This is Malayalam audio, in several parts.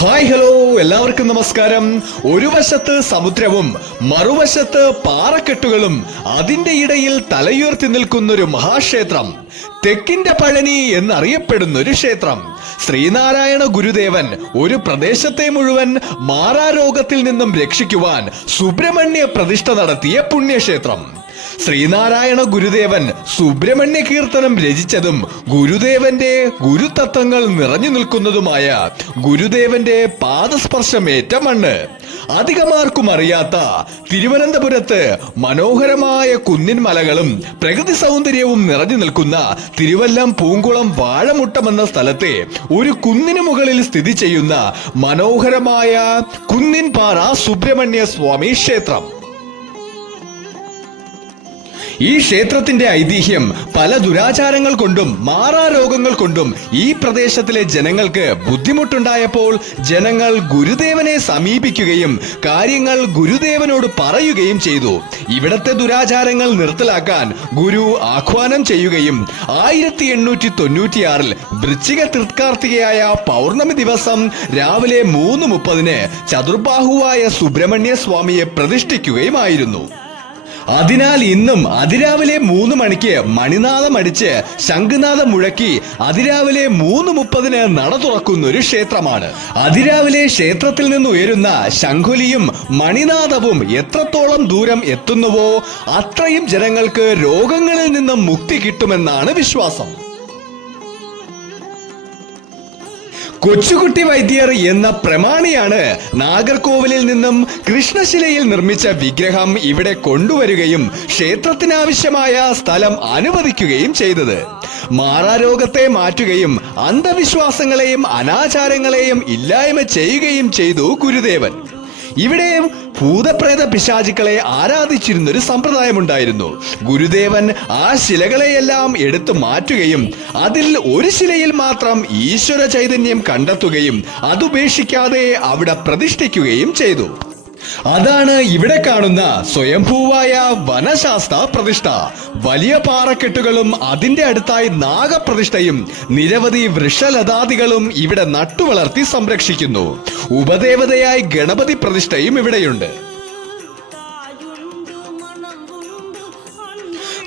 Hi hello. എല്ലാവർക്കും നമസ്കാരം. ഒരു വശത്ത് സമുദ്രവും മറുവശത്ത് പാറക്കെട്ടുകളും അതിന്റെ ഇടയിൽ തലയുയർത്തി നിൽക്കുന്ന ഒരു മഹാക്ഷേത്രം തെക്കിന്റെ പഴനി എന്നറിയപ്പെടുന്ന ഒരു ക്ഷേത്രം. ശ്രീനാരായണ ഗുരുദേവൻ ഒരു പ്രദേശത്തെ മുഴുവൻ മാറാരോഗത്തിൽ നിന്നും രക്ഷിക്കുവാൻ സുബ്രഹ്മണ്യ പ്രതിഷ്ഠ നടത്തിയ പുണ്യക്ഷേത്രം. ശ്രീനാരായണ ഗുരുദേവൻ സുബ്രഹ്മണ്യ കീർത്തനം രചിച്ചതും ഗുരുദേവന്റെ ഗുരുതത്വങ്ങൾ നിറഞ്ഞു നിൽക്കുന്നതുമായ ഗുരുദേവന്റെ പാദസ്പർശമേറ്റ മണ്ണ്. അധികമാർക്കും അറിയാത്ത തിരുവനന്തപുരത്ത് മനോഹരമായ കുന്നിൻ മലകളും പ്രകൃതി സൗന്ദര്യവും നിറഞ്ഞു നിൽക്കുന്ന തിരുവല്ലം പൂങ്കുളം വാഴമുട്ടം എന്ന സ്ഥലത്തെ ഒരു കുന്നിന് മുകളിൽ സ്ഥിതി ചെയ്യുന്ന മനോഹരമായ കുന്നിൻ പാറ സുബ്രഹ്മണ്യ സ്വാമി ക്ഷേത്രം. ഈ ക്ഷേത്രത്തിന്റെ ഐതിഹ്യം പല ദുരാചാരങ്ങൾ കൊണ്ടും മാറാരോഗങ്ങൾ കൊണ്ടും ഈ പ്രദേശത്തിലെ ജനങ്ങൾക്ക് ബുദ്ധിമുട്ടുണ്ടായപ്പോൾ ജനങ്ങൾ ഗുരുദേവനെ സമീപിക്കുകയും കാര്യങ്ങൾ ഗുരുദേവനോട് പറയുകയും ചെയ്തു. ഇവിടത്തെ ദുരാചാരങ്ങൾ നിർത്തലാക്കാൻ ഗുരു ആഹ്വാനം ചെയ്യുകയും ആയിരത്തി എണ്ണൂറ്റി തൊണ്ണൂറ്റിയാറിൽ വൃശ്ചിക തൃക്കാർത്തികയായ പൗർണമി ദിവസം രാവിലെ മൂന്ന് മുപ്പതിന് ചതുർബാഹുവായ സുബ്രഹ്മണ്യ സ്വാമിയെ പ്രതിഷ്ഠിക്കുകയുമായിരുന്നു. അതിനാൽ ഇന്നും അതിരാവിലെ മൂന്ന് മണിക്ക് മണിനാഥം അടിച്ച് ശംഖുനാഥം മുഴക്കി അതിരാവിലെ മൂന്ന് മുപ്പതിന് നട തുറക്കുന്ന ഒരു ക്ഷേത്രമാണ്. അതിരാവിലെ ക്ഷേത്രത്തിൽ നിന്ന് ഉയരുന്ന ശംഖുലിയും മണിനാഥവും എത്രത്തോളം ദൂരം എത്തുന്നുവോ അത്രയും ജനങ്ങൾക്ക് രോഗങ്ങളിൽ നിന്നും മുക്തി കിട്ടുമെന്നാണ് വിശ്വാസം. കൊച്ചുകുട്ടി വൈദ്യർ എന്ന പ്രമാണിയാണ് നാഗർകോവിലിൽ നിന്നും കൃഷ്ണശിലയിൽ നിർമ്മിച്ച വിഗ്രഹം ഇവിടെ കൊണ്ടുവരികയും ക്ഷേത്രത്തിനാവശ്യമായ സ്ഥലം അനുവദിക്കുകയും ചെയ്തത്. മാറാരോഗത്തെ മാറ്റുകയും അന്ധവിശ്വാസങ്ങളെയും അനാചാരങ്ങളെയും ഇല്ലായ്മ ചെയ്യുകയും ചെയ്തു ഗുരുദേവൻ. ഇവിടെ ഭൂതപ്രേത പിശാചുക്കളെ ആരാധിച്ചിരുന്നൊരു സമ്പ്രദായമുണ്ടായിരുന്നു. ഗുരുദേവൻ ആ ശിലകളെയെല്ലാം എടുത്തു മാറ്റുകയും അതിൽ ഒരു ശിലയിൽ മാത്രം ഈശ്വര ചൈതന്യം കണ്ടെത്തുകയും അതുപേക്ഷിക്കാതെ അവിടെ പ്രതിഷ്ഠിക്കുകയും ചെയ്തു. അതാണ് ഇവിടെ കാണുന്ന സ്വയംഭൂവായ വനശാസ്ത്ര പ്രതിഷ്ഠ. വലിയ പാറക്കെട്ടുകളും അതിന്റെ അടുത്തായി നാഗപ്രതിഷ്ഠയും നിരവധി വൃക്ഷലതാദികളും ഇവിടെ നട്ടുവളർത്തി സംരക്ഷിക്കുന്നു. ഉപദേവതയായി ഗണപതി പ്രതിഷ്ഠയും ഇവിടെയുണ്ട്.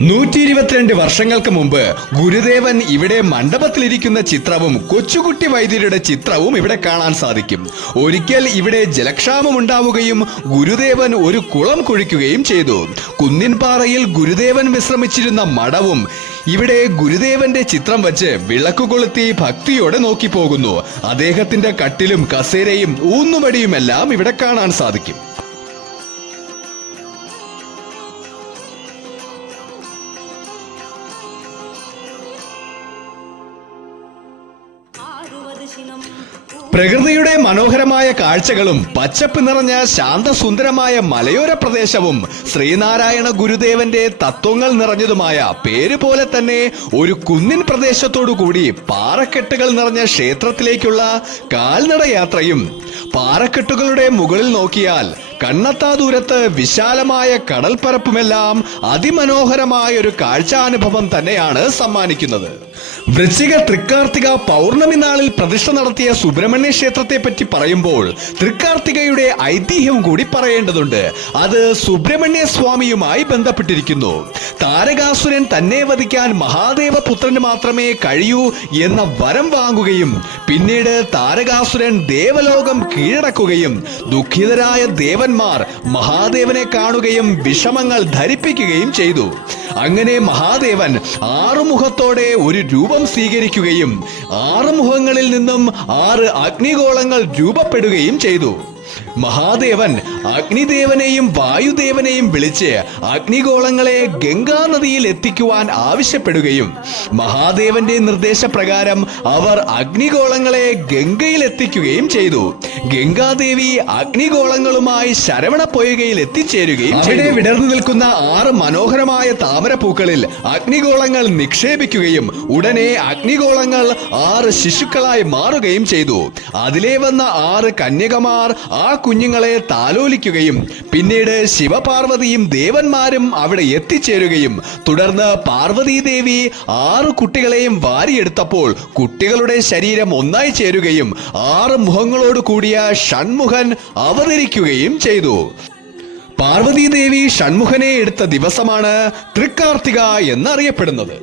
നൂറ്റി ഇരുപത്തിരണ്ട് വർഷങ്ങൾക്ക് മുമ്പ് ഗുരുദേവൻ ഇവിടെ മണ്ഡപത്തിലിരിക്കുന്ന ചിത്രവും കൊച്ചുകുട്ടി വൈദ്യരുടെ ചിത്രവും ഇവിടെ കാണാൻ സാധിക്കും. ഒരിക്കൽ ഇവിടെ ജലക്ഷാമം ഉണ്ടാവുകയും ഗുരുദേവൻ ഒരു കുളം കുഴിക്കുകയും ചെയ്തു. കുന്നിൻപാറയിൽ ഗുരുദേവൻ വിശ്രമിച്ചിരുന്ന മടവും ഇവിടെ ഗുരുദേവന്റെ ചിത്രം വച്ച് വിളക്ക് കൊളുത്തി ഭക്തിയോടെ നോക്കി പോകുന്നു. അദ്ദേഹത്തിന്റെ കട്ടിലും കസേരയും ഊന്നുവടിയുമെല്ലാം ഇവിടെ കാണാൻ സാധിക്കും. പ്രകൃതിയുടെ മനോഹരമായ കാഴ്ചകളും പച്ചപ്പ് നിറഞ്ഞ ശാന്തസുന്ദരമായ മലയോര പ്രദേശവും ശ്രീനാരായണ ഗുരുദേവന്റെ തത്വങ്ങൾ നിറഞ്ഞതുമായ പേര് പോലെ തന്നെ ഒരു കുന്നിൻ പ്രദേശത്തോടു കൂടി പാറക്കെട്ടുകൾ നിറഞ്ഞ ക്ഷേത്രത്തിലേക്കുള്ള കാൽനടയാത്രയും പാറക്കെട്ടുകളുടെ മുകളിൽ നോക്കിയാൽ കണ്ണത്താ ദൂരത്ത് വിശാലമായ കടൽപ്പരപ്പുമെല്ലാം അതിമനോഹരമായ ഒരു കാഴ്ചാനുഭവം തന്നെയാണ് സമ്മാനിക്കുന്നത്. വൃശ്ചിക തൃക്കാർത്തിക പൗർണമി നാളിൽ പ്രതിഷ്ഠ നടത്തിയ സുബ്രഹ്മണ്യ ക്ഷേത്രത്തെ പറ്റി പറയുമ്പോൾ തൃക്കാർത്തികയുടെ ഐതിഹ്യം കൂടി പറയേണ്ടതുണ്ട്. അത് സുബ്രഹ്മണ്യ സ്വാമിയുമായി ബന്ധപ്പെട്ടിരിക്കുന്നു. താരകാസുരൻ തന്നെ വധിക്കാൻ മഹാദേവ പുത്രന് മാത്രമേ കഴിയൂ എന്ന വരം വാങ്ങുകയും പിന്നീട് താരകാസുരൻ ദേവലോകം കീഴടക്കുകയും ദുഃഖിതരായ ദേവന്മാർ മഹാദേവനെ കാണുകയും വിഷമങ്ങൾ ധരിപ്പിക്കുകയും ചെയ്തു. അങ്ങനെ മഹാദേവൻ ആറുമുഖത്തോടെ ഒരു രൂപം സ്വീകരിക്കുകയും ആറ് മുഖങ്ങളിൽ നിന്നും ആറ് അഗ്നിഗോളങ്ങൾ രൂപപ്പെടുകയും ചെയ്തു. മഹാദേവൻ അഗ്നിദേവനെയും വായുദേവനെയും വിളിച്ച് അഗ്നിഗോളങ്ങളെ ഗംഗാനദിയിൽ എത്തിക്കുവാൻ ആവശ്യപ്പെടുകയും മഹാദേവന്റെ നിർദ്ദേശപ്രകാരം അവർ അഗ്നിഗോളങ്ങളെ ഗംഗയിൽ എത്തിക്കുകയും ചെയ്തു. ഗംഗാദേവി അഗ്നിഗോളങ്ങളുമായി ശരവണ പൊയ്കയിൽ എത്തിച്ചേരുകയും അവിടെ വിടർന്നു നിൽക്കുന്ന ആറ് മനോഹരമായ താമരപ്പൂക്കളിൽ അഗ്നിഗോളങ്ങൾ നിക്ഷേപിക്കുകയും ഉടനെ അഗ്നിഗോളങ്ങൾ ആറ് ശിശുക്കളായി മാറുകയും ചെയ്തു. അതിലെ വന്ന ആറ് കന്യകമാർ ആ കുഞ്ഞുങ്ങളെ താലോലി താലോലിക്കുകയും പിന്നീട് ശിവപാർവതിയും ദേവന്മാരും അവിടെ എത്തിച്ചേരുകയും തുടർന്ന് പാർവതി ദേവി ആറ് കുട്ടികളെയും വാരിയെടുത്തപ്പോൾ കുട്ടികളുടെ ശരീരം ഒന്നായി ചേരുകയും ആറ് മുഖങ്ങളോട് കൂടിയ ഷൺമുഖൻ അവതരിക്കുകയും ചെയ്തു. പാർവതി ദേവി ഷൺമുഖനെ എടുത്ത ദിവസമാണ് തൃക്കാർത്തിക എന്നറിയപ്പെടുന്നത്.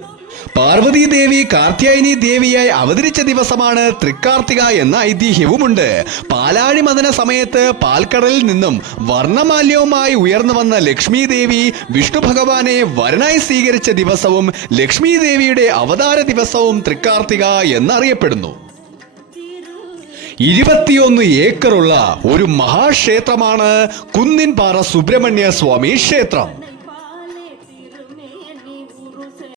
പാർവതി ദേവി കാർത്യായനി ദേവിയായി അവതരിച്ച ദിവസമാണ് തൃക്കാർത്തിക എന്ന ഐതിഹ്യവുമുണ്ട്. പാലാഴി മദന സമയത്ത് പാൽക്കടലിൽ നിന്നും വർണമാല്യവുമായി ഉയർന്നു വന്ന ലക്ഷ്മി ദേവി വിഷ്ണു ഭഗവാനെ വരനായി സ്വീകരിച്ച ദിവസവും ലക്ഷ്മി ദേവിയുടെ അവതാര ദിവസവും തൃക്കാർത്തിക എന്നറിയപ്പെടുന്നു. ഇരുപത്തിയൊന്ന് ഏക്കറുള്ള ഒരു മഹാക്ഷേത്രമാണ് കുന്നിൻപാറ സുബ്രഹ്മണ്യ സ്വാമി ക്ഷേത്രം.